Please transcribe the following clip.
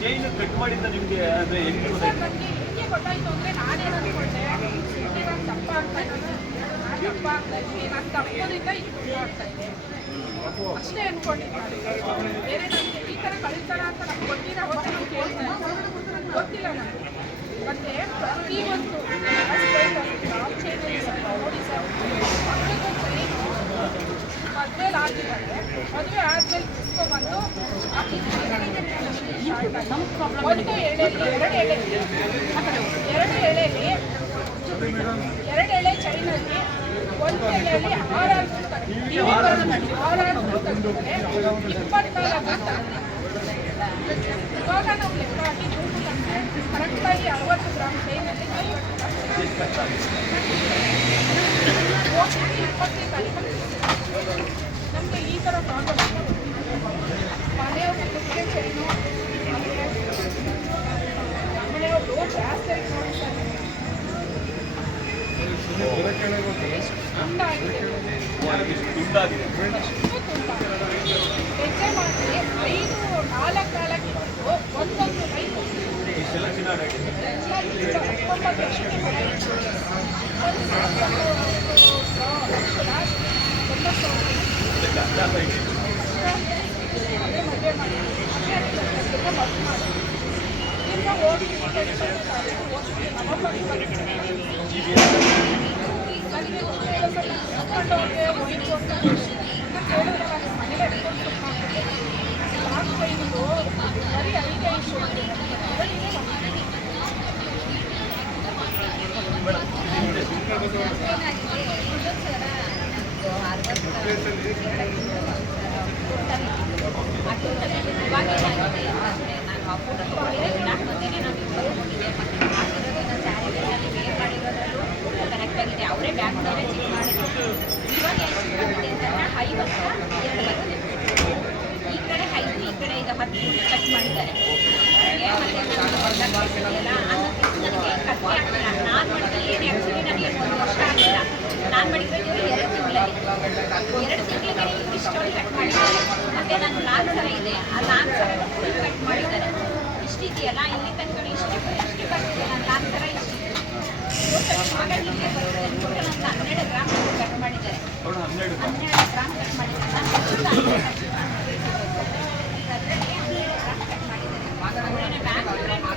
Chain cut ಮಾಡಿದ್ದ ನಿಮಗೆ ಅಂದ್ರೆ ಹೆಂಗೆ ಗೊತ್ತಾಯ್ತು ಅಂದ್ರೆ ನಾನೇನು ಅನ್ಕೊಂಡೆ ದಪ್ಪ ಆಗ್ತಾ ಇದ್ದಾನೆ ದಪ್ಪ ಆಗ್ತಾ ಇದ್ದೀನಿ ನಾನು ದಪ್ಪದಿಂದ ಇದು ಆಗ್ತಾ ಇದೆ ಅಷ್ಟೇ ಅನ್ಕೊಂಡಿದ್ದೆ. ಬೇರೆ ನನಗೆ ಈ ಥರ ಕಳಿಸ್ತಾರ ಅಂತ ನಮ್ಗೆ ಗೊತ್ತಿಲ್ಲ, ಅವತ್ತು ನಾನು ಕೇಳ್ತಾ ಗೊತ್ತಿಲ್ಲ ನನಗೆ. ಮತ್ತೆ ಪ್ರತಿಯೊಂದು ನೋಡಿ ಸರ್, ಮಕ್ಕಳಿಗೂ ಚೈನು ಮದುವೆಲಿ ಆಗಿದ್ದಾರೆ, ಮದುವೆ ಆದ್ಮೇಲೆ ಕಿಸ್ಕೊಬಂದು ಒಂದು ಎಳೆಲಿ ಎರಡು ಎಳೆ ಚೈನಲ್ಲಿ ಒಂದು ಎಳೆಯಲ್ಲಿ 6 24 ಇವಾಗ ನಾವು ಲೆಕ್ಕ ಹಾಕಿ ಕರೆಕ್ಟಾಗಿ 60 ಗ್ರಾಮ್ ಚೈನಲ್ಲಿ 25 ತಾರೀಕು ನಮಗೆ ಈ ಥರ ಪ್ರಾಬ್ಲಮ್. ಮನೆಯವ್ರಿಗೆ ಚೈನು ಮನೆಯವರು ಜಾಸ್ತಿ ಆಗಿ ನೋಡ್ತಾರೆ. ಹೆಜ್ಜೆ ಮಾಡಿ 5-4 ಒಂದೊಂದು ರೈಲು 9 ಮದುವೆ ಮಾಡಿ ಅವರೇ ಬ್ಯಾಗ್ ಚೆಕ್ ಮಾಡಿದ್ರು. ಇವಾಗ ಹೈ ವರ್ಷ 2 ಬರ್ತದೆ, ಈ ಕಡೆ 5 ಈ ಕಡೆ ಈಗ 10 ಚೆಕ್ ಮಾಡಿದ್ದಾರೆ. ನನಗೆ ಕಟ್ಟಿ ಆಗ್ತಿಲ್ಲ. ನಾನು ಮಾಡಿದ್ರೆ ಏನು ಆ್ಯಕ್ಚುಲಿ ನನಗೆ 1 ವರ್ಷ ಆಗಿಲ್ಲ. ನಾನು ಮಾಡಿರೋದು 2 ತಿಂಗಳಿಗೆ ಇಷ್ಟೊಂದು ಕಟ್ ಮಾಡಿದ್ದಾರೆ. ಮತ್ತು ನನ್ನ ಲಾಂಗ್ ಸರ ಇದೆ, ಆ ಲಾಂಗ್ ಸರ ಫುಲ್ ಕಟ್ ಮಾಡಿದ್ದಾರೆ. ಇಷ್ಟಿದೆಯಲ್ಲ ಇಲ್ಲಿ ತನಕ ಇಷ್ಟು ಬರ್ತಿದೆ. ನನ್ನ ಲಾಂಗ್ ಸರ ಇಷ್ಟು ಹಾಗಾಗಿ ಇಲ್ಲೇ ಬರ್ತದೆ ಅಂದ್ಬಿಟ್ಟು ನನ್ನ 12 ಗ್ರಾಮ್ ಕಟ್ ಮಾಡಿದ್ದಾರೆ. 12 ಗ್ರಾಮ್ ಕಟ್ ಮಾಡಿದ್ದಾರೆ.